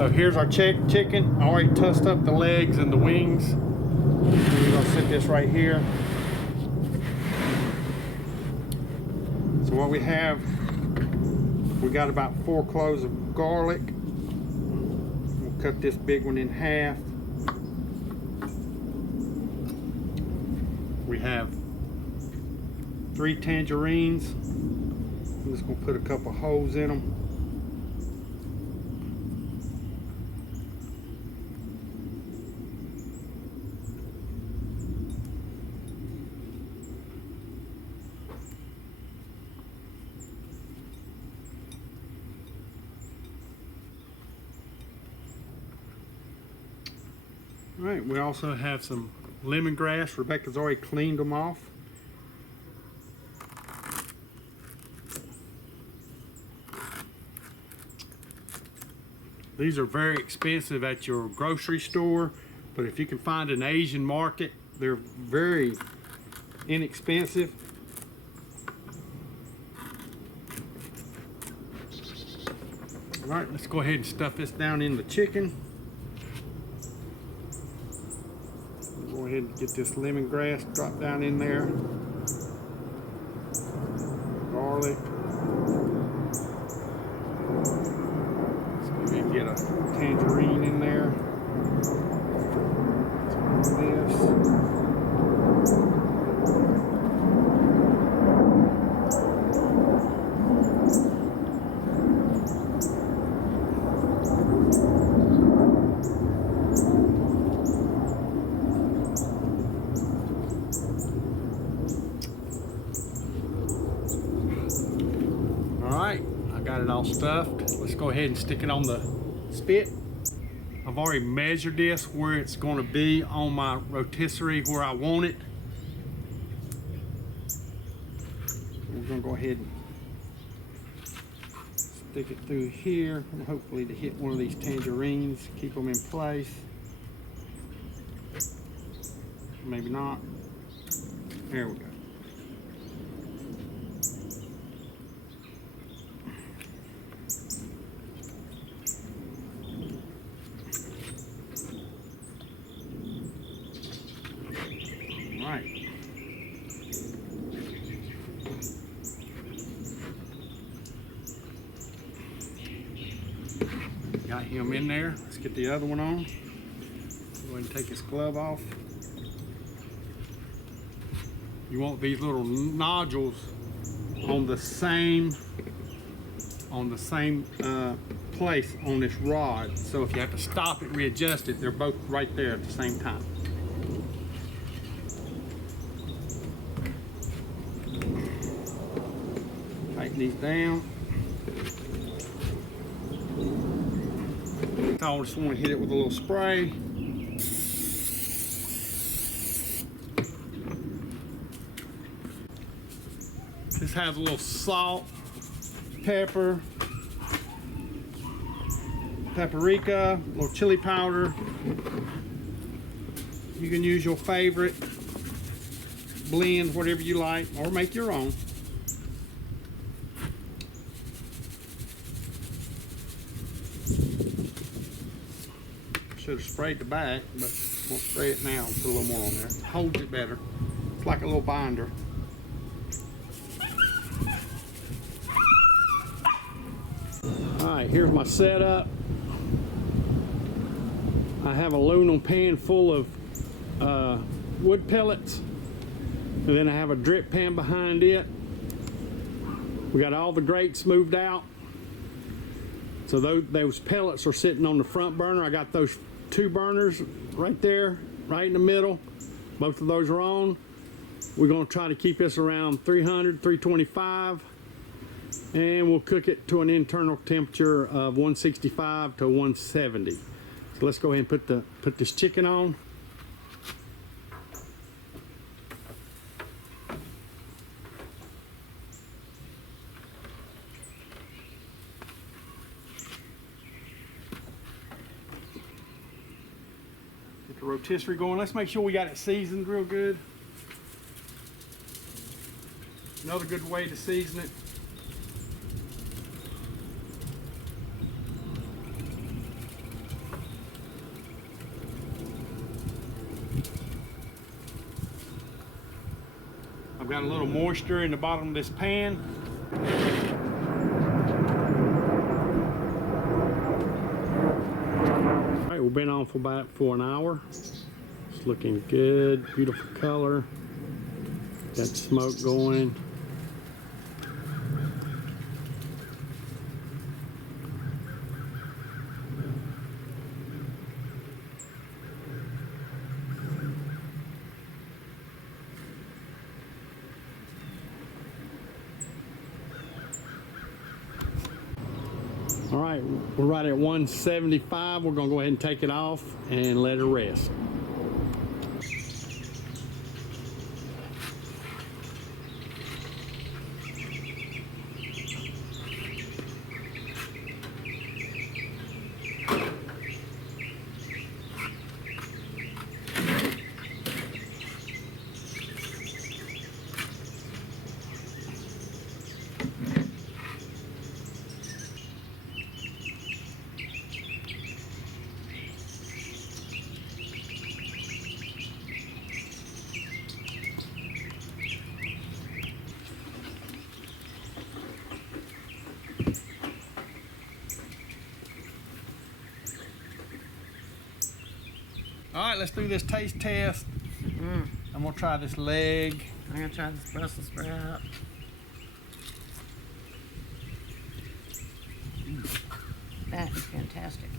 So here's our chicken. I already tussed up the legs and the wings. We're gonna set this right here. So what we have, we got about 4 cloves of garlic. We'll cut this big one in half. We have 3 tangerines. I'm just gonna put a couple holes in them. All right, we also have some lemongrass. Rebecca's already cleaned them off. These are very expensive at your grocery store, but if you can find an Asian market, they're very inexpensive. All right, let's go ahead and stuff this down in the chicken. Go ahead and get this lemongrass dropped down in there. Garlic. Let's go ahead and get a tangerine in there. This. Got it all stuffed. Let's go ahead and stick it on the spit. I've already measured this where it's going to be on my rotisserie where I want it. We're going to go ahead and stick it through here, and hopefully to hit one of these tangerines, keep them in place. Maybe not. There we go. Right. Got him in there. Let's get the other one on. Go ahead and take his glove off. You want these little nodules on the same place on this rod. So if you have to stop it, readjust it, they're both right there at the same time. Tighten these down. I just want to hit it with a little spray. This has a little salt, pepper, paprika, a little chili powder. You can use your favorite blend, whatever you like, or make your own. Should have sprayed the back, but we'll spray it now and put a little more on there. It holds it better. It's like a little binder. Alright, here's my setup. I have a aluminum pan full of wood pellets, and then I have a drip pan behind it. We got all the grates moved out. So those pellets are sitting on the front burner. I got those 2 burners right there, right in the middle. Both of those are on. We're going to try to keep this around 300, 325, and we'll cook it to an internal temperature of 165 to 170. So let's go ahead and put this chicken on. The rotisserie going. Let's make sure we got it seasoned real good. Another good way to season it. got a little moisture in the bottom of this pan. All right, we've been on for an hour. It's looking good, beautiful color. Got smoke going. All right, we're right at 175. We're gonna go ahead and take it off and let it rest. All right, let's do this taste test. I'm gonna try this leg. I'm gonna try this Brussels sprout. That is fantastic.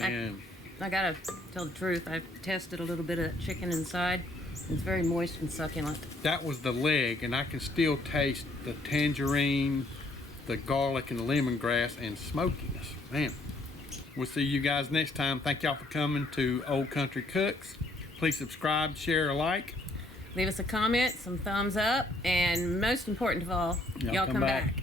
And I gotta tell the truth, I've tested a little bit of chicken inside. It's very moist and succulent. that was the leg, and I can still taste the tangerine, the garlic and the lemongrass and smokiness. Man, we'll see you guys next time. Thank y'all for coming to Old Country Cooks. Please subscribe, share, or like. Leave us a comment, some thumbs up, and most important of all, y'all come back.